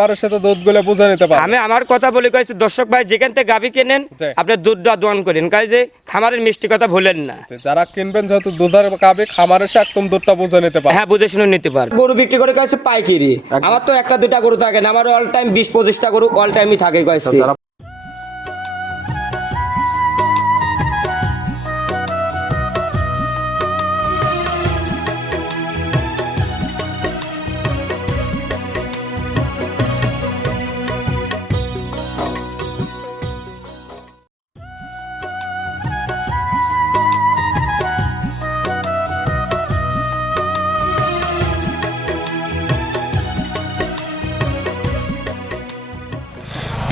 খামারের সাথে দুধগুলো বুঝে নিতে পারবে। আমি আমার কথা বলি কইছি দর্শক ভাই যেখান থেকে গাভী কেনেন আপনি দুধটা দোয়ান করেন কাজ যে খামারের মিষ্টি কথা ভুলেন না। যারা কিনবেন যেহেতু দুধের গাভী খামারের সাথে একদম দুধটা বুঝে নিতে পারবে। হ্যাঁ বুঝে শুনে নিতে পারবে। গরু বিক্রি করে কইছে পাইকারি, আমার তো একটা দুটা গরু থাকে না, আমার অল টাইম 20-25টা গরু অল টাইমই থাকে কইছে।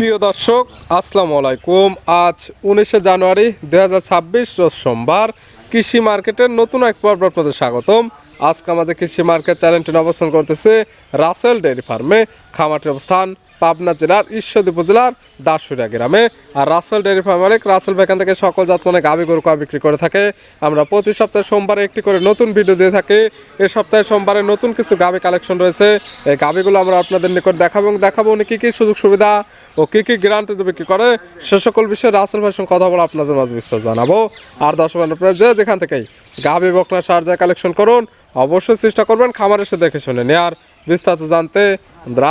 প্রিয় দর্শক আসসালামু আলাইকুম। আজ 19শে জানুয়ারি 2026 রোজ সোমবার। কৃষি মার্কেটের নতুন এক পর্ব আপনাদের স্বাগতম। আজকে আমাদের কৃষি মার্কেট চ্যানেলটি অবস্থান করতেছে রাসেল ডেয়ারি ফার্মে। খামারটির অবস্থান পাবনা জেলার ঈশ্বরদী উপজেলার দাসুরিয়া গ্রামে। আর রাসেল ডেয়ারি ফার্ম মালিক রাসেল ভাই এখান থেকে সকল জাতমানের গাভী গরু বিক্রি করে থাকে। আমরা প্রতি সপ্তাহে সোমবারে একটি করে নতুন ভিডিও দিয়ে থাকি। এই সপ্তাহে সোমবারে নতুন কিছু গাভী কালেকশন রয়েছে। এই গাভীগুলো আমরা আপনাদের নিকট দেখাবো এবং দেখাবো উনি কী কী সুযোগ সুবিধা ও কী কী গ্যারান্টিতে বিক্রি করে সে সকল বিষয়ে রাসেল ভাইয়ের সঙ্গে কথা বলে আপনাদের মাঝে বিস্তার জানাবো। আর দর্শক আপনারা যেখান থেকেই গাভী বকনা সার যায় কালেকশন করুন, অবশ্যই চেষ্টা করবেন খামার এসে দেখে শুনে নেয়ার। বিস্তারিত জানতে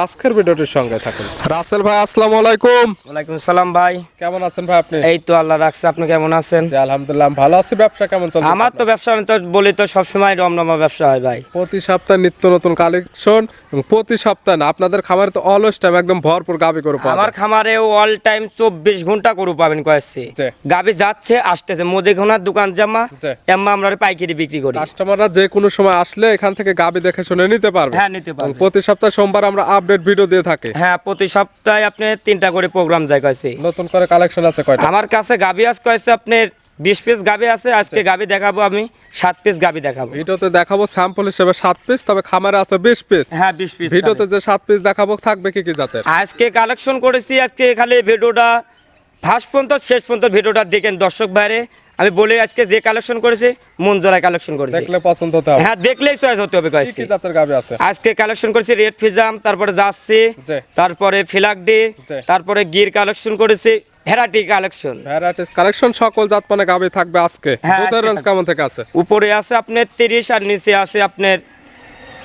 আজকের ভিডিওটির সঙ্গে থাকুন। রাসেল ভাই আসসালামু আলাইকুম। ওয়ালাইকুম সালাম ভাই, কেমন আছেন ভাই আপনি? এই তো আল্লাহ রাখছে, আপনি কেমন আছেন? জি আলহামদুলিল্লাহ ভালো আছি। ব্যবসা কেমন চলছে? আমার তো ব্যবসা আমি তো বলি তো সবসময় রমরমা ব্যবসা হয় ভাই। প্রতি সপ্তাহে নিত্য নতুন কালেকশন এবং প্রতি সপ্তাহে না আপনাদের খামারে তো অলওয়েজ টাইম একদম ভরপুর গাভী গরু পাওয়া যায়। আমার খামারে অল টাইম 24 ঘন্টা গরু পাবেন কয়েছে। গাভী যাচ্ছে আসতেছে, মুদিখানার দোকান জামা এম্মা আমরা পাইকারি বিক্রি করি। কাস্টমাররা যে কোনো সময় আসলে এখান থেকে গাভী দেখে শুনে নিতে পারবে। হ্যাঁ নিতে পারবে। প্রতি সপ্তাহে সোমবার আমরা আপডেট ভিডিও দিয়ে থাকি। হ্যাঁ প্রতি সপ্তাহে আপনি 3টা করে প্রোগ্রাম যায় কয়েছে। নতুন করে কালেকশন আছে কয়টা? আমার কাছে গাভী আজ কয়েছে আপনার 20 পিস গাভী আছে। আজকে গাভী দেখাবো আমি 7 পিস গাভী দেখাবো। ভিডিওতে দেখাবো স্যাম্পল হিসেবে 7 পিস, তবে খামারে আছে 20 পিস। হ্যাঁ 20 পিস। ভিডিওতে যে 7 পিস দেখাবো থাকবে কি কি জাতের? আজকে কালেকশন করেছি, আজকে খালি ভিডিওটা ফার্স্ট পর্যন্ত শেষ পর্যন্ত ভিডিওটা দেখেন দর্শক ভাইরে। আমি বলি আজকে যে কালেকশন করেছি মন জোড়ায় কালেকশন করেছি, দেখলে পছন্দ হতে হবে। হ্যাঁ দেখলেই চয়েস হতে হবে কয়েছে। কি জাতের গাভী আছে? আজকে কালেকশন করেছি রেড ফিজাম, তারপরে জার্সি, তারপরে ফিলাকডি, তারপরে গির কালেকশন করেছি, ভ্যারাইটি কালেকশন। ভ্যারাইটিস কালেকশন সকল জাত মানে গাভী থাকবে আজকে। দুধের রেঞ্জ কেমন থেকে আছে? উপরে আছে আপনার 30 আর নিচে আছে আপনার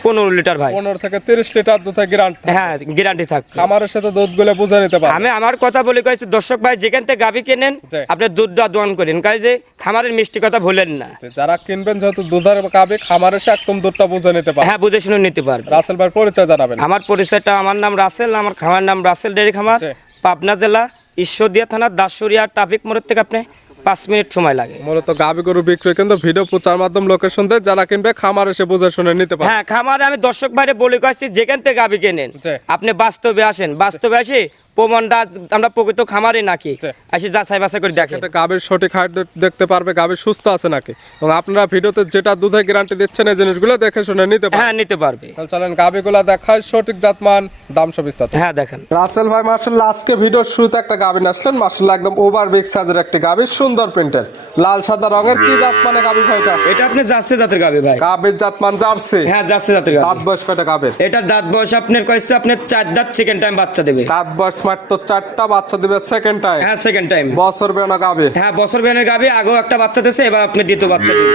15 লিটার ভাই। 15 থেকে 30 লিটার দুধের গ্যারান্টি। হ্যাঁ গ্যারান্টি থাকবে। খামারের সাথে দুধগুলো বুঝে নিতে পারবে। আমি আমার কথা বলি কইছি দর্শক ভাই যেখান থেকে গাভী কেনেন আপনি দুধটা দোয়ান করেন কাজ যে খামারের মিষ্টি কথা ভুলেন না। যারা কিনবেন যেহেতু দুধের গাভী খামারের সাথে একদম দুধটা বুঝে নিতে পারবে। হ্যাঁ বুঝে শুনে নিতে পারবে। রাসেল ভাই পরিচয় জানাবেন। আমার পরিচয়টা, আমার নাম রাসেল, আমার খামার নাম রাসেল ডেয়ারি খামার, পাবনা জেলা ঈশ্বরদী থানা দাসুরিয়া ট্রাফিক মোড় থেকে আপনি 5 মিনিট সময় লাগে। মূলত গাভী গরু বিক্রি কিন্তু ভিডিও প্রচার মাধ্যম লোকেশন দেয়, যারা কিনবে খামার এসে বুঝে শুনে নিতে পারবে। হ্যাঁ খামারে আমি দর্শক ভাইরে বলে কইছি যেখান থেকে গাভী কেনেন আপনি বাস্তবে আসেন, বাস্তবে আসে প্রমাণটা আমরা প্রকৃত খামারে নাকি আসি যাচাই বাছাই করে দেখেন। গাভীর সঠিক হাইট দেখতে পারবে গাভী সুস্থ আছে নাকি, এবং আপনারা ভিডিওতে যেটা দুধের গ্যারান্টি দিচ্ছেন এই জিনিসগুলো দেখে শুনে নিতে পারবে। হ্যাঁ নিতে পারবে। তাহলে চলেন গাভীগুলো দেখায়, সঠিক জাতমান দাম সব বিস্তারিত। হ্যাঁ দেখেন রাসেল ভাই মাশাআল্লাহ আজকে ভিডিওর শুরুতে একটা গাভী আসলেন, মাশাআল্লাহ একদম ওভার বিগ সাইজের একটা গাভী, সুন্দর প্রিন্টের লাল সাদা রঙের। কি জাত মানে গাভী ভাইটা? এটা আপনি জার্সি জাতের গাভী ভাই। গাভীর জাতমান জার্সি? হ্যাঁ জার্সি জাতের গাভী। দাঁত বয়স কয়টা গাভীর? এটা দাঁত বয়স আপনার কইছে আপনি 4 দাঁত, সেকেন্ড টাইম বাচ্চা দেবে। দাঁত বয়স মাত্র 4টা, বাচ্চা দিবে সেকেন্ড টাইম। হ্যাঁ সেকেন্ড টাইম। বছর বেনা গাভী? হ্যাঁ বছর বেনের গাভী, আগেও একটা বাচ্চা দিয়েছে, এবার আপনি দ্বিতীয় বাচ্চা দিবেন।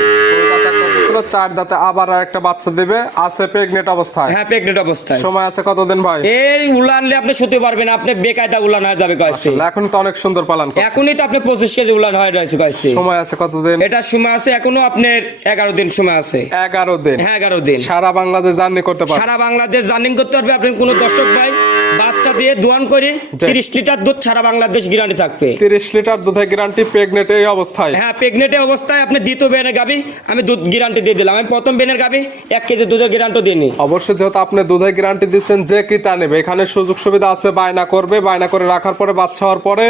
4 দাঁতে আবার একটা বাচ্চা দিবে, আছে প্রেগনেন্ট অবস্থায়? হ্যাঁ প্রেগনেন্ট অবস্থায়। সময় আছে কতদিন ভাই? এই উলানলে আপনি শুতে পারবেন, আপনি বেকায়দা উলান হয়ে যাবে কইছে। এখন তো অনেক সুন্দর পালন করছে। এখনই তো আপনি 25 কেজি উলান হয়ে রয়েছে কইছে। সময় আছে কতদিন? এটা সময় আছে এখনো আপনার 11 দিন সময় আছে। 11 দিন? হ্যাঁ 11 দিন। সারা বাংলাদেশ জার্নি করতে পারবে? সারা বাংলাদেশ জার্নি করতে পারবে। আপনি কোন দর্শক ভাই বাচ্চা দিয়ে দোয়ান করে 30 লিটার দুধ সারা বাংলাদেশ গ্যারান্টি থাকবে। 30 লিটার দুধের গ্যারান্টি প্রেগনেন্ট এই অবস্থায়? হ্যাঁ প্রেগনেন্ট অবস্থায় আপনি দ্বিতীয় বেনের গাভী আমি দুধ গ্যারান্টি দিয়ে দিলাম। আমি প্রথম বেনের গাভী 1 কেজি দুধের গ্যারান্টি দিইনি। অবশ্যই যেহেতু আপনি দুধের গ্যারান্টি দিচ্ছেন, যে কি তা নেবে এখানে সুযোগ সুবিধা আছে। বায়না করবে, বায়না করে রাখার পরে বাচ্চা হওয়ার পরে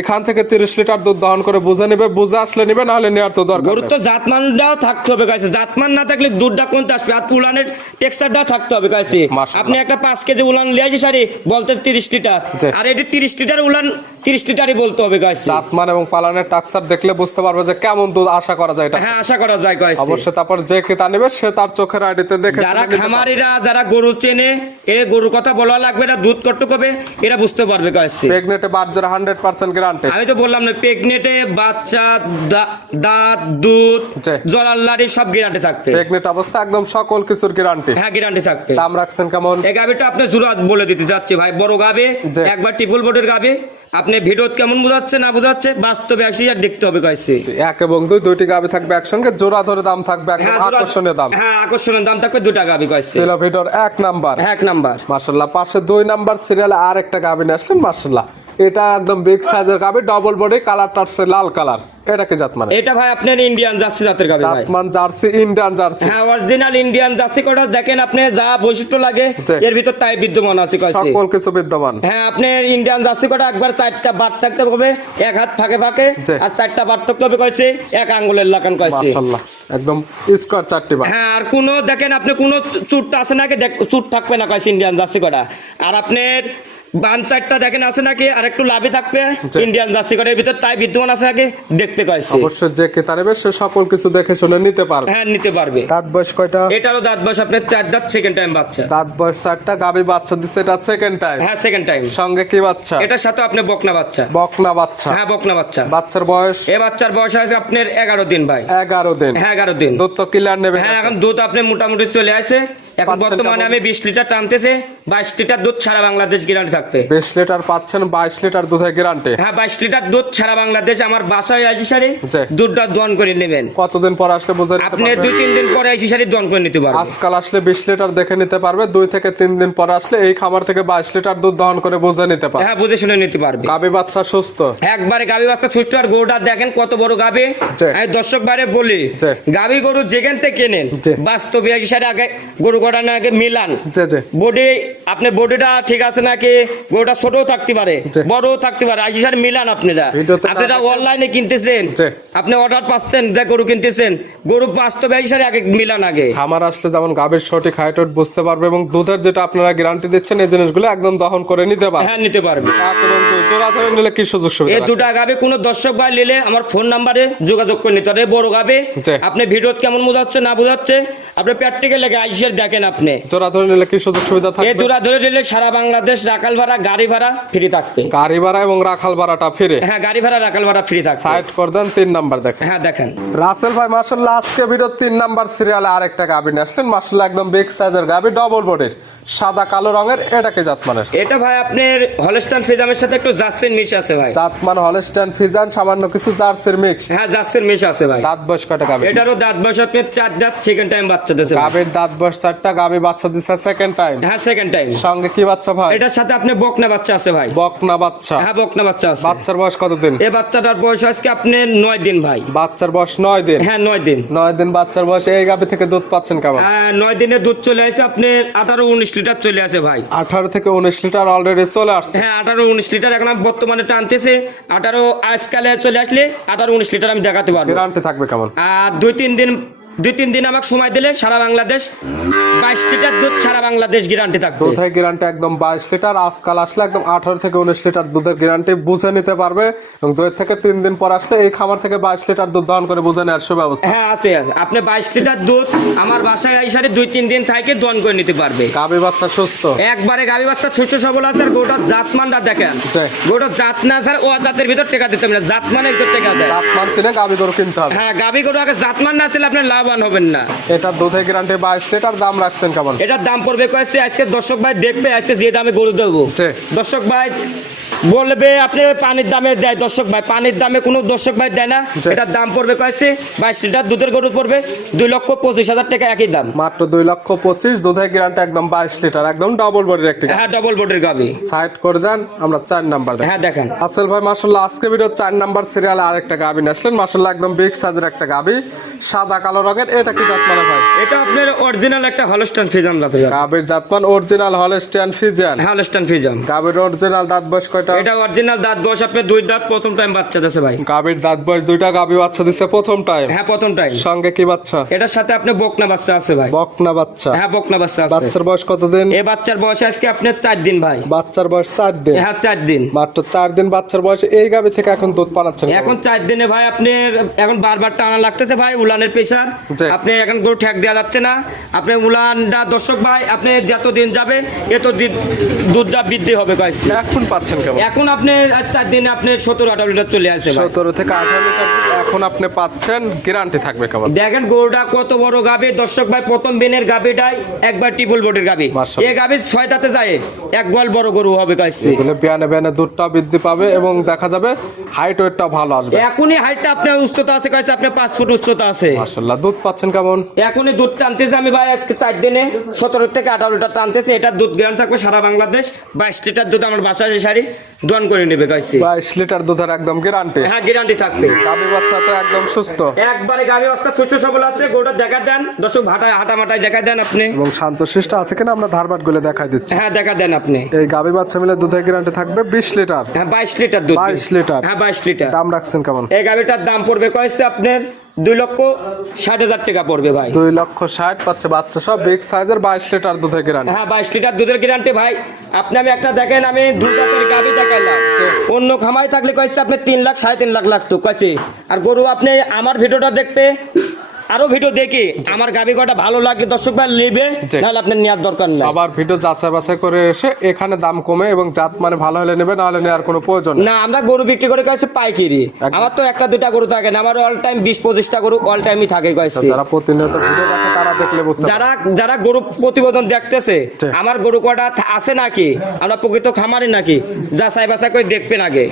এখান থেকে 30 লিটার দুধ দহন করে বুঝে নেবে, বুঝে আসলে নেবে, না হলে নেওয়ার তো দরকার। গরুর তো জাতমানটাও থাকতে হবে কাছে, জাতমান না থাকলে দুধটা কোনটা আসবে, আর উলানের টেক্সচারটাও থাকতে হবে কাছে। আপনি একটা 5 কেজি উলান লিয়ে আসি সারি বলতে 30 লিটার, আর এটি 30 লিটার উলান 30 লিটারই বলতে হবে কয়েছে। জাতমান এবং পালানের টাকসার দেখলে বুঝতে পারবে যে কেমন দুধ আশা করা যায় এটা। হ্যাঁ আশা করা যায় কয়েছে। অবশ্যই তারপর যে ক্রেতা নেবে সে তার চোখের আইডিতে দেখে যারা খামারিরা যারা গরু চেনে এ গরুর কথা বলা লাগবে না, দুধ কত হবে এরা বুঝতে পারবে কয়েছে। প্রেগনেটে বাচ্চার 100% গ্যারান্টি। আমি তো বললাম না প্রেগনেটে বাচ্চা দাঁত দুধ জি। জলাল্লারি সব গ্যারান্টি থাকবে। প্রেগনেট অবস্থা একদম সকল কিছুর গ্যারান্টি। হ্যাঁ গ্যারান্টি থাকবে। দাম রাখছেন কেমন? এই গাবিটা আপনি জুরা বলে দিতে যাচ্ছে ভাই, বড় গাবে জি। একবার ট্রিপল বোর্ডের গাবে। আপনি ভিডিওতে কেমন বোঝাচ্ছে না বোঝাচ্ছে বাস্তবে আসি আর দেখতে হবে কয়েছে। 1 এবং 2 দুইটি গাবি থাকবে একসঙ্গে, জোড়া ধরে দাম থাকবে একদম হ্যাঁ, আকর্ষণীয় দাম। হ্যাঁ আকর্ষণীয় দাম থাকবে, দুটা গাবি কয়েছে। ছিল ভিডিওর 1 নাম্বার। এক নাম্বার মাশাআল্লাহ, পাশে 2 নাম্বার সিরিয়ালে আর একটা গাবি নিয়ে আসলেন। মাশাআল্লাহ, এটা একদম বিগ সাইজের গাবি, ডবল বডি, কালারটা হচ্ছে লাল কালার। এটা কি জাত মানে? এটা ভাই আপনার ইন্ডিয়ান জার্সি জাতের গাবি ভাই। জাতমান জার্সি, ইন্ডিয়ান জার্সি। হ্যাঁ অরিজিনাল ইন্ডিয়ান জার্সি কোটা দেখেন আপনি, যা বৈশিষ্ট্য লাগে জি। এর ভিতর তাই বিদ্যমান আছে কয়েছে। সকল কিছু বিদ্যমান। হ্যাঁ আপনার ইন্ডিয়ান জার্সি কোটা একবার 4টা বাট থাকতে হবে, এক হাত ফাঁকে ফাঁকে, জি। আর 4টা বাট থাকতে হবে কয়েছে, এক আঙ্গুলের লাগান কয়েছে। মাশাআল্লাহ, একদম স্কোয়ার 4টি বার। হ্যাঁ আর কোনো দেখেন আপনি কোনো চুটটা আছে নাকি, চুট থাকবে না কয়েছে ইন্ডিয়ান জার্সি কোটা। আর আপনার বান 4টা দেখেন আছে নাকি, আর একটু লাভে থাকবে ইন্ডিয়ান জার্সি কোটার ভিতর তাই বিদ্যমান আছে নাকি দেখতে কয়েছে। অবশ্যই যে ক্রেতা নেবে সে সকল কিছু দেখে শুনে নিতে পারবে। হ্যাঁ নিতে পারবে। দাঁত বয়স কয়টা? এটারও দাঁত বয়স আপনার 4 দাঁত, সেকেন্ড টাইম বাচ্চা। দাঁত বয়স 4টা, গাবি বাচ্চা দিচ্ছে, এটা সেকেন্ড টাইম। হ্যাঁ সেকেন্ড টাইম। সঙ্গে কি বাচ্চা? এটার সাথে আপনি বকনা বাচ্চা। বকনা বাচ্চা। হ্যাঁ বকনা বাচ্চা। বাচ্চার বয়স? এ বাচ্চার বয়স আছে আপনার 11 দিন ভাই। 11 দিন। হ্যাঁ 11 দিন। দুধ তো ক্লিয়ার নেবে? হ্যাঁ এখন দুধ আপনি মোটামুটি চলে আসে। এখন পাচ্ছেন বর্তমানে কেমন? আমি 20 লিটার টানতেছে, 22 লিটার দুধ সারা বাংলাদেশ গ্যারান্টি থাকবে। 20 লিটার পাচ্ছেন, 22 লিটার দুধের গ্যারান্টি। হ্যাঁ 22 লিটার দুধ সারা বাংলাদেশ আমার বাসায় আসি সারি জি। দুধটা দন করে নেবেন। কতদিন পর আসলে বুঝে নিতে আপনি পারবে? 2-3 দিন পরে আসি সারি দন করে নিতে পারবেন। আজকাল আসলে 20 লিটার দেখে নিতে পারবে, 2 থেকে 3 দিন পর আসলে এই খামার থেকে 22 লিটার দুধ দহন করে বুঝে নিতে পারবে। হ্যাঁ বুঝে শুনে নিতে পারবে। গাবি বাচ্চা সুস্থ, একবারে গাবি বাচ্চা সুস্থ। আর গরুটা দেখেন কত বড় গাবি। জি। আমি দর্শক বাইরে বলি জি। গাবি গরু যেখান থেকে কেনেন জি। বাস্তবে আসি সারি আগে গরু গড়া আগে মিলান। জি জি। বডি আপনি বডিটা ঠিক আছে নাকি, গরুটা ছোটও থাকতে পারে জি। বড়ও থাকতে পারে, আইসি সার মিলান। ভিডিওতে না আপনারা দেখেন। অনলাইনে কিনতেছেন, জি। আপনি অর্ডার পাচ্ছেন যে গরু কিনতেছেন, গরু বাস্তবে আইসি সার আগে মিলান আগে। খামার আসলে যেমন গাবির সঠিক হাইট ওয়েট বুঝতে পারবে এবং দুধের যেটা আপনারা গ্যারান্টি দিচ্ছেন এই জিনিসগুলো একদম দহন করে নিতে পারবে। হ্যাঁ নিতে পারবে। জোড়া ধরে নিলে কি সুযোগ সুবিধা এই আছে? দুটা গাবে কোনো দর্শক ভাই নিলে আমার ফোন নাম্বারে যোগাযোগ করে নিতে হবে। বড় গাবে জি। আপনি ভিডিও কেমন বোঝাচ্ছে না বোঝাচ্ছে আপনি প্র্যাকটিক্যাল লেগে আইসিয়ার দেখেন। আপনি জোড়া ধরে নিলে কি সুযোগ সুবিধা এই থাকবে? দুটা ধরে নিলে সারা বাংলাদেশ রাখাল ভাড়া গাড়ি ভাড়া ফ্রি থাকবে। গাড়ি ভাড়া এবং রাখাল ভাড়াটা ফিরে। হ্যাঁ গাড়ি ভাড়া রাখাল ভাড়া ফ্রি থাকবে। সাইড করে দেন, 3 নাম্বার দেখেন। হ্যাঁ দেখেন রাসেল ভাই মাশাআল্লাহ আজকে ভিডিও 3 নাম্বার সিরিয়ালে আরেকটা গাবি নিয়ে আসলেন। মাশাআল্লাহ একদম বিগ সাইজের গাবি, ডবল বডির, সাদা কালো রঙের। এটা কি জাত মানের? এটা ভাই আপনার হলস্টাইন ফ্রিজামের সাথে একটু জার্সির মিশ আছে ভাই। জাত মান হলস্টাইন ফ্রিজান, সামান্য কিছু জার্সির মিক্স। হ্যাঁ জার্সির মিশ আছে ভাই। দাঁত বয়স কয়টা গাবি? এটারও দাঁত বয়স আপনার 4 দাঁত, সেকেন্ড টাইম বাচ্চা দিয়েছে ভাই। গাবির দাঁত বয়স 4টা, গাবি বাচ্চা দিচ্ছে সেকেন্ড টাইম। হ্যাঁ সেকেন্ড টাইম। সঙ্গে কি বাচ্চা ভাই? এটার সাথে আপনি বকনা বাচ্চা আছে ভাই। বকনা বাচ্চা। হ্যাঁ বকনা বাচ্চা আছে। বাচ্চার বয়স কতদিন? এই বাচ্চাটার বয়স আজকে আপনার 9 দিন ভাই। বাচ্চার বয়স 9 দিন। হ্যাঁ 9 দিন। 9 দিন বাচ্চার বয়স। এই গাবি থেকে দুধ পাচ্ছেন কেমন? হ্যাঁ 9 দিনে দুধ চলে আসে আপনার 18-19 লিটার চলে আসে ভাই। 18 থেকে 19 লিটার অলরেডি চলে আসছে। হ্যাঁ 18-19 লিটার এখন আমি বর্তমানে টানতেছে। 18 আজকালে চলে আসলে 18-19 লিটার আমি দেখাতে পারবো। গ্যারান্টি থাকবে কেমন? আর 2-3 দিন আমাকে সময় দিলে সারা বাংলাদেশ 22 লিটার দুধ সারা বাংলাদেশ গ্যারান্টি থাকবে। দুধের গ্যারান্টি একদম 22 লিটার। আজকাল আসলে একদম 18 থেকে 19 লিটার দুধের গ্যারান্টি বুঝে নিতে পারবে এবং 2 থেকে 3 দিন পর আসলে এই খামার থেকে 22 লিটার দুধ দহন করে বুঝে নেওয়ার সুব্যবস্থা। হ্যাঁ আছে। আপনি 22 লিটার দুধ আমার বাসায় আইসারে 2-3 দিন থেকে দহন করে নিতে পারবে। গাবি বাচ্চা সুস্থ, একবারে গাবি বাচ্চা ছোট সবল আছে। আর গোটা জাতমানটা দেখেন, জি। গোটা জাত না স্যার ও জাতের ভিতর টাকা দিতে হবে না, জাতমানের ভিতর টাকা দেয়। জাত মান চিনে গাবি গরু কিনতে হবে। হ্যাঁ গাবি গরু আগে জাতমান না ছিল আপনি লাভবান হবেন না। এটা দুধের গ্যারান্টি 22 লিটার। দাম রাখছেন কেমন? এটার দাম পড়বে কয়েছে আজকে দর্শক ভাই দেখবে আজকে যে দামে গরু দেবো। জি। দর্শক ভাই বলবে আপনি পানির দামে দেয়, দর্শক ভাই পানির দামে কোনো দর্শক ভাই দেয় না। জি। এটার দাম পড়বে কয়েছে 22 লিটার দুধের গরু পড়বে 2,25,000 টাকা, একই দাম। মাত্র 2,25,000। দুধের গ্যারান্টি একদম 22 লিটার, একদম ডাবল বডির একটি গাবি। হ্যাঁ ডবল বোর্ডের গাবি। সাইড করে দেন, আমরা 4 নাম্বার দেখেন। হ্যাঁ দেখেন আসল ভাই মাশাআল্লাহ আজকে ভিডিও 4 নাম্বার সিরিয়ালে আরেকটা গাবি নিয়ে আসলেন। মাশাআল্লাহ একদম বিগ সাইজের একটা গাবি, সাদা কালো রঙের। রঙের, এটা কি জাত মানে ভাই? এটা আপনার অরিজিনাল একটা হলস্টাইন ফ্রিজিয়ান জাতের গাভী। গাভীর জাতমান original Holstein Friesian. Holstein Friesian. গাভীর অরিজিনাল দাঁত বয়স কয়টা? এটা অরিজিনাল দাঁত বয়স আপনার 2 দাঁত, প্রথম টাইম বাচ্চা দিয়েছে ভাই। গাভীর দাঁত বয়স 2টা, গাভী বাচ্চা দিচ্ছে প্রথম টাইম। হ্যাঁ প্রথম টাইম। সঙ্গে কি বাচ্চা? এটার সাথে আপনি বকনা বাচ্চা আছে ভাই। বকনা বাচ্চা। হ্যাঁ বকনা বাচ্চা আছে। বাচ্চার বয়স কতদিন? এই বাচ্চার বয়স আজকে আপনার 4 দিন ভাই। বাচ্চার বয়স 4 দিন। হ্যাঁ 4 দিন। মাত্র 4 দিন বাচ্চার বয়সে এই গাভী থেকে এখন দুধ পানাচ্ছেন? এখন 4 দিনে ভাই আপনি এখন বারবার টানা লাগতেছে ভাই, উলানের প্রেসার। জি। আপনি এখন গরু ঠ্যাক দেওয়া যাচ্ছে না। আপনি উলানটা দর্শক ভাই আপনি যত দিন যাবে এত দুধটা বৃদ্ধি হবে কয়েছি। এখন পাচ্ছেন কেমন? এখন আপনি 4 দিনে আপনি 17-18 লিটার চলে আসে ভাই। 17 থেকে 18 লিটার দুধ এখন আপনি পাচ্ছেন, গ্যারান্টি থাকবে কেমন? দেখেন গরুটা কত বড় গাভী দর্শক ভাই, প্রথম দিনের গাভীটাই একবার ট্রিপল বডির গাভী। মাশাআল্লাহ। এই গাভী 6 দাঁতে যায়, এক গোয়াল বড় গরু হবে কয়েছি। এগুলো বিয়ানে বিয়ানে দুধটা বৃদ্ধি পাবে এবং দেখা যাবে হাইট ওয়েটটা ভালো আসবে। এখনই হাইটটা আপনার উচ্চতা আছে কয়েছে, আপনার 5 ফুট উচ্চতা আছে। মাশাআল্লাহ। দুধ পাচ্ছেন কেমন? এখনই দুধ টানতেছে আমি ভাই আজকে 4 দিনে 17 থেকে 18 লিটার টানতেছে। এটা দুধ গ্রাম থাকবে সারা বাংলাদেশ। 22 লিটার দুধ আমার বাসায় শাড়ি দোয়ান করে নেবে কয়েছি। 22 লিটার দুধের একদম গ্যারান্টি। হ্যাঁ গ্যারান্টি থাকবে। গাভী বাচ্চা তো একদম সুস্থ একবারে গাভী অবস্থা ছোট সবল আছে। গরুটা দেখা দেন দর্শক, হাঁটা মাটায় দেখা দেন আপনি। এবং শান্তশিষ্ট আছে কিনা আমরা ধারবাট গুলো দেখাই দিচ্ছি। হ্যাঁ দেখা দেন আপনি। এই গাভী বাচ্চা মিলে দুধের গ্যারান্টি থাকবে 20 লিটার। হ্যাঁ 22 লিটার দুধ। 22 লিটার। হ্যাঁ 22 লিটার। দাম রাখছেন কেমন? এই গাভীটার দাম পড়বে কয়েছে আপনার 2,60,000 টাকা পড়বে ভাই। 2,60,000 পাচ্ছে বাচ্চা সব বিগ সাইজের 22 লিটার দুধের গ্যারান্টি। হ্যাঁ 22 লিটার দুধের গ্যারান্টি ভাই। আপনি আমি একটা দেখেন, আমি 2 দাঁতের গাভী দেখাইলাম। অন্য খামাই থাকলে কইছে আপনি 3 লাখ 3.5 লাখ লাগতো কইছে। আর গরু আপনি আমার ভিডিওটা দেখতে আরো ভিডিও দেখি আমার গাভী কটা ভালো লাগে দর্শক ভাই নেবে, নাহলে আপনার নেওয়ার দরকার নাই। আবার ভিডিও যাচাই বাছাই করে এসে এখানে দাম কমে এবং জাত মানে ভালো হলে নেবে, না হলে নেওয়ার কোনো প্রয়োজন নেই। না আমরা গরু বিক্রি করে কইছে পাইকারি। আমার তো একটা দুটা গরু থাকে না, আমার অল টাইম 20-25টা গরু অল টাইমই থাকে কইছে। যারা প্রতিনিয়ত ভিডিও দেখে তারা দেখলে বুঝতে পারবে। যারা গরু প্রতিবেদন দেখতেছে জি। আমার গরু কটা আছে নাকি, আমরা প্রকৃত খামারি নাকি, যাচাই বাছাই করে দেখবেন আগে।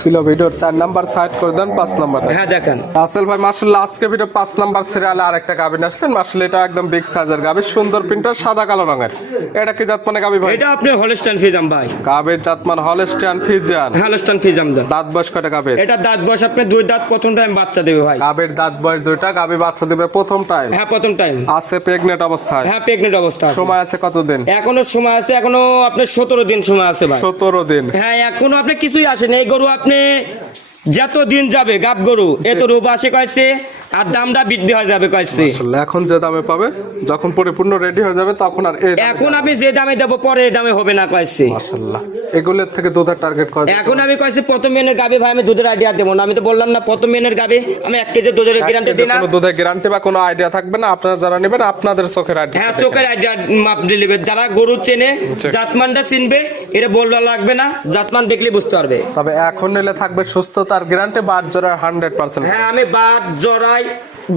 ছিল ভিডিওর 4 নাম্বার সাইড করে দেন 5 নাম্বার। হ্যাঁ দেখেন রাসেল ভাই মাশাআল্লাহ আজকে ভিডিও 5 নাম্বার সিরিয়ালে আরেকটা গাভী আসলেন। মাশাআল্লাহ এটা একদম বিগ সাইজের গাভী, সুন্দর প্রিন্টার, সাদা কালো রঙের। এটা কি জাত মানে গাভী ভাই? এটা আপনি হলস্টাইন ফ্রিজিয়ান ভাই। গাভীর জাত মানে হলস্টিয়ান ফ্রিজিয়ান। হলস্টাইন ফ্রিজিয়ান দাম। দাঁত বয়স কয়টা গাভীর? এটা দাঁত বয়স আপনি 2 দাঁত, প্রথম টাইম বাচ্চা দেবে ভাই। গাভীর দাঁত বয়স 2টা, গাভী বাচ্চা দিবে প্রথম টাইম। হ্যাঁ প্রথম টাইম। আছে প্রেগনেন্ট অবস্থায়। হ্যাঁ প্রেগনেন্ট অবস্থা আছে। সময় আছে কতদিন? এখনো সময় আছে, এখনো আপনার 17 দিন সময় আছে ভাই। 17 দিন। হ্যাঁ এখনো আপনি কিছুই আসেনি। এই গরু আপনি যত দিন যাবে গাব গরু এত রূপ আসে কয়েছে, আর দামটা বৃদ্ধি হয়ে যাবে কয়েছে। মাশাআল্লাহ এখন যে দামে পাবে, যখন পরিপূর্ণ রেডি হয়ে যাবে তখন আর এই দামে এখন আপনি যে দামে দেবো পরে এই দামে হবে না কয়েছে। মাশাআল্লাহ এগুলোর থেকে দুধের টার্গেট করা যায়। এখন আমি কয়েছি প্রথম মেনের গাবি ভাই, আমি দুধের আইডিয়া দেবো না। আমি তো বললাম না প্রথম মেনের গাবি আমি 1 কেজি দুধের গ্যারান্টি দিই না। কোনো দুধের গ্যারান্টি বা কোনো আইডিয়া থাকবে না, আপনারা যারা নেবেন আপনাদের চোখের আইডিয়া। হ্যাঁ চোখের আইডিয়া মাপ দিলে যারা গরু চেনে জাতমানটা চিনবে, এটা বলবা লাগবে না, জাতমান দেখলে বুঝতে পারবে। তবে এখন নিলে থাকবে সুস্থতার গ্যারান্টি, বাট জোড়া 100%। হ্যাঁ আমি বাদ জরাই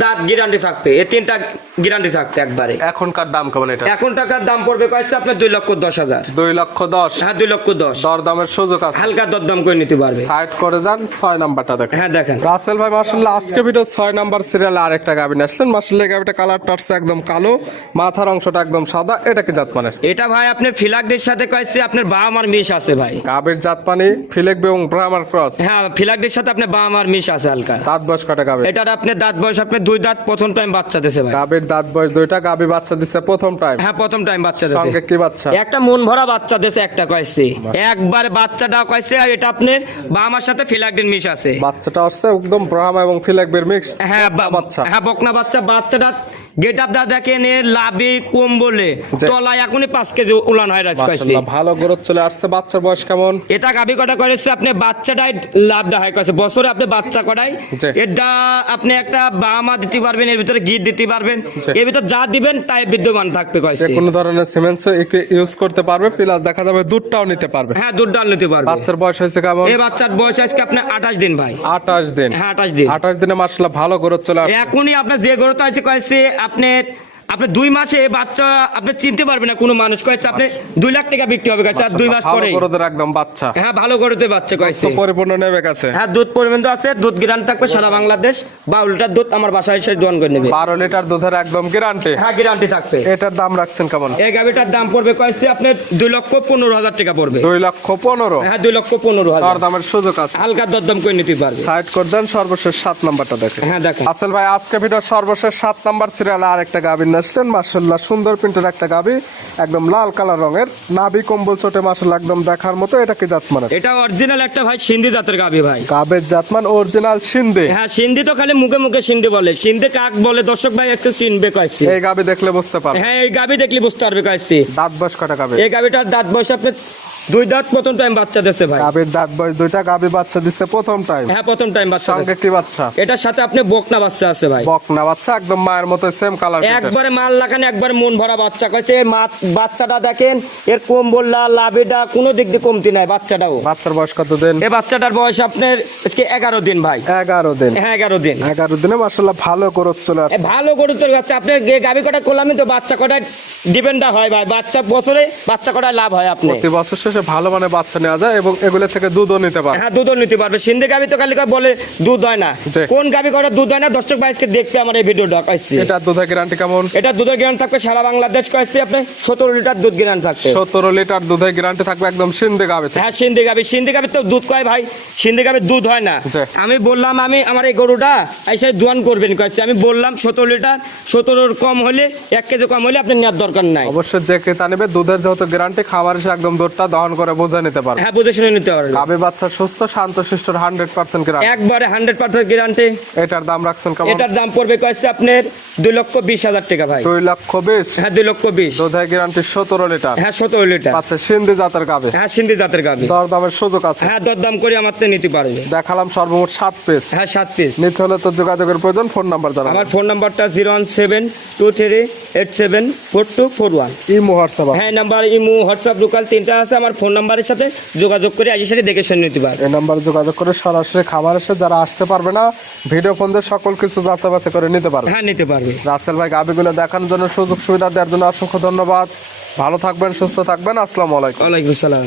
দাঁত গ্যারান্টি থাকবে, এই 3টা গ্যারান্টি থাকবে একবারে। এখনকার দাম কেমন এটা? এখন টাকার দাম পড়বে কয়েছে আপনার 2,10,000। 2,10,000। হ্যাঁ 2,10,000। দরদামের সুযোগ আছে, হালকা দরদাম করে নিতে পারবে। সাইড করে দেন 6 নাম্বারটা দেখেন। হ্যাঁ দেখেন রাসেল ভাই মাশাআল্লাহ আজকে ভিডিও 6 নাম্বার সিরিয়ালে আরেকটা গাভী আসলেন। মাশাআল্লাহ গাভীটা কালারটা আছে একদম কালো, মাথার অংশটা একদম সাদা। এটা কি জাত মানে? এটা ভাই আপনি ফিলাকডির সাথে কয়েছে আপনার বাহামার মিশ আছে ভাই। গাভীর জাত পানি ফিলেক এবং ব্রাহ্মার ক্রস। হ্যাঁ ফিলাকডির সাথে আপনি বাহামার মিশ আছে হালকা। দাঁত বয়স কয়টা গাভী? এটার আপনি দাঁত বয়স আপনি 2 দাঁত, প্রথম টাইম বাচ্চা দিছে ভাই। গাভীর দাঁত বয়স 2টা, গাভী বাচ্চা দিছে প্রথম টাইম। হ্যাঁ প্রথম টাইম বাচ্চা দিছে। সঙ্গে কি বাচ্চা? একটা মন ভরা বাচ্চা দিছে একটা কয়েছে, একবার বাচ্চাটা কয়েছে। আর এটা আপনার বাহামার সাথে ফিলাকডির মিশ আছে। বাচ্চাটা হচ্ছে একদম ব্রাহ্মা এবং ফিলেকবের মিক্স। হ্যাঁ বাচ্চা। হ্যাঁ বকনা বাচ্চা। বাচ্চাটা গেট আপটা দেখেন, এর লাভে কম বলে তলায় এখনই 5 কেজি উলান হয় রাজ কয়েছে। মাশাআল্লাহ ভালো গ্রোথ চলে আসছে। বাচ্চার বয়স কেমন? এটা গাবি কটা করেছে আপনি বাচ্চাটাই লাভটা হয় কয়েছে বছরে আপনি বাচ্চা করাই। জি। এটা আপনি একটা বামা দিতে পারবেন, এর ভিতরে গিট দিতে পারবেন, জি। এর ভিতরে যা দিবেন তাই বিদ্যমান থাকবে কয়েছে। যে কোনো ধরনের সিমেন্টস ইউজ করতে পারবে, প্লাস দেখা যাবে দুধটাও নিতে পারবে। হ্যাঁ দুধ ডাল নিতে পারবে। বাচ্চার বয়স হয়েছে কেমন? এই বাচ্চার বয়স আজকে আপনার 28 দিন ভাই। 28 দিন। হ্যাঁ 28 দিন। 28 দিনে মাশাআল্লাহ ভালো গ্রোথ চলে আসছে। এখনই আপনার যে গরুটা আছে কয়েছে আপনি আপনি 2 মাসে এই বাচ্চা আপনি চিনতে পারবেন না কোনো মানুষ কয়েছে আপনি 2 লাখ টাকা বিক্রি হবে কয়েছে আর 2 মাস ভালো পরে। গরুদের একদম বাচ্চা। হ্যাঁ ভালো গরুতে বাচ্চা কয়েছে। তো পরিপূর্ণ নেবে কাছে। হ্যাঁ দুধ পরিমাণ তো আছে, দুধ গ্যারান্টি থাকবে সারা বাংলাদেশ। 12 লিটার দুধ আমার বাসায় এসে দোয়ান করে নেবে। 12 লিটার দুধের একদম গ্যারান্টি। হ্যাঁ গ্যারান্টি থাকবে। এটার দাম রাখছেন কেমন? এই গাবিটার দাম পড়বে কয়েছে আপনি 2,15,000 টাকা পড়বে। 2,15,000। হ্যাঁ 2,15,000। আর দামের সুযোগ আছে। হালকা দরদাম করে নিতে পারবে। সাইড করে দেন, সর্বশেষ 7 নাম্বারটা দেখেন। হ্যাঁ দেখেন। আসল ভাই আজকে ভিডিওর সর্বশেষ 7 নাম্বার সিরিয়ালে আরেকটা গাভী নিয়েছেন। মাশাআল্লাহ সুন্দর প্রিন্টের একটা গাভী, একদম লাল কালার রঙের, নাভি কম্বল চটে মাশাআল্লাহ একদম দেখার মতো। এটা কি জাত মানে? এটা অরিজিনাল একটা ভাই সিন্ধি জাতের গাবি ভাই। গাবের জাতমান অরিজিনাল সিন্ধি। হ্যাঁ সিন্ধি তো খালি মুখে মুখে সিন্ধি বলে, সিন্ধি কাক বলে দর্শক ভাই একটু চিনবে কয়েছে। এই গাবি দেখলে বুঝতে পারবে। হ্যাঁ এই গাবি দেখলে বুঝতে পারবে কয়েছে। দাঁত বয়স কটা গাবি? এই গাবিটার দাঁত বয়স আপনি 2 দাঁত প্রথম টাইম বাচ্চা দিচ্ছে ভাই। গাবির দাঁত বয়স 2টা, গাবি বাচ্চা দিচ্ছে প্রথম টাইম। হ্যাঁ প্রথম টাইম বাচ্চা সঙ্গে দিচ্ছে। কি বাচ্চা? এটার সাথে আপনি বকনা বাচ্চা আছে ভাই। বকনা বাচ্চা একদম মায়ের মতো সেম কালার। একবারে মাল লাগানো, একবার মন ভরা বাচ্চা কয়েছে। এর বাচ্চাটা দেখেন, এর কম্বল লাভিটা কোনো দিক দিয়ে কমতি নাই বাচ্চাটাও। বাচ্চার বয়স কত দিন? এই বাচ্চাটার বয়স আপনার আজকে 11 দিন ভাই। 11 দিন। হ্যাঁ 11 দিন। 11 দিনে মাশাআল্লাহ ভালো গ্রোথ চলে আসছে। ভালো গরু তোর বাচ্চা আপনি গাবি কটা করলামই তো বাচ্চা কটা ডিপেন্ডা হয় ভাই। বাচ্চা বছরে বাচ্চা কটা লাভ হয় আপনি। প্রতি বছর শেষে ভালো মানে বাচ্চা নেওয়া যায় এবং এগুলো থেকে দুধও নিতে পারে। হ্যাঁ দুধও নিতে পারবে। সিন্ধি গাবি তো খালি বলে দুধ হয় না। জি। কোন গাবি কটা দুধ হয় না দর্শক ভাইকে দেখবে আমার এই ভিডিওটা কইছি। এটা দুধের গ্যারান্টি কেমন? এটা দুধের গ্যারান্টি থাকবে সারা বাংলাদেশ কইছি আপনি 17 লিটার দুধ গ্যারান্টি থাকবে। 17 লিটার দুধের গ্যারান্টি থাকবে একদম সিন্ধি গাবে। হ্যাঁ সিন্ধি গাবি, সিন্ধি গাবি তো দুধ কয় ভাই, সিন্ধি গাবির দুধ হয় না। জি। আমি বললাম আমি আমার এই গরুটা এসে দোয়ান করবেন কইছি। আমি বললাম 17 লিটার, 17 কম হলে 1 কেজি কম হলে আপনি নেওয়ার দরকার নাই। অবশ্যই যে ক্রেতা নেবে দুধের যেহেতু গ্যারান্টি, খাবার এসে একদম দুধটা দহন করে বোঝা নিতে পারে। হ্যাঁ বুঝে শুনে নিতে পারবে। গাবে বাচ্চা সুস্থ শান্ত শিষ্ট 100% গ্যারান্টি। একবারে 100% গ্যারান্টি। এটার দাম রাখছেন কেমন? এটার দাম পড়বে কইছে আপনার 2,20,000 টাকা ভাই। 2,20,000। হ্যাঁ 2,20,000। দুধের গ্যারান্টি 17 লিটার। হ্যাঁ 17 লিটার। আচ্ছা সিন্ধি জাতের গাবে। হ্যাঁ সিন্ধি জাতের গাবি। দর দামের সুযোগ আছে। হ্যাঁ দরদাম করে আমার থেকে নিতে পারবে। দেখালাম সর্বমোট 7 পিস। হ্যাঁ 7 পিস। নিতে হলে তো যোগাযোগের প্রয়োজন। ফোন নাম্বার জানাবেন। আমার ফোন নাম্বারটা 01723874241। Imo WhatsApp. হ্যাঁ নাম্বার ইমো হোয়াটসঅ্যাপ লোকাল 3টা আছে। আমার ফোন নাম্বারের সাথে যোগাযোগ করে আজের সাথে দেখে শুনে নিতে পারবে। এই নাম্বারে যোগাযোগ করে সরাসরি খামার এসে যারা আসতে পারবে না ভিডিও ফোন দিয়ে সকল কিছু যাচাই বাছাই করে নিতে পারবে। হ্যাঁ নিতে পারবে। রাসেল ভাই গাবিগুলো দেখানোর জন্য, সুযোগ সুবিধা দেওয়ার জন্য অসংখ্য ধন্যবাদ। ভালো থাকবেন, সুস্থ থাকবেন। আসসালামু আলাইকুম। ওয়ালাইকুম আসসালাম।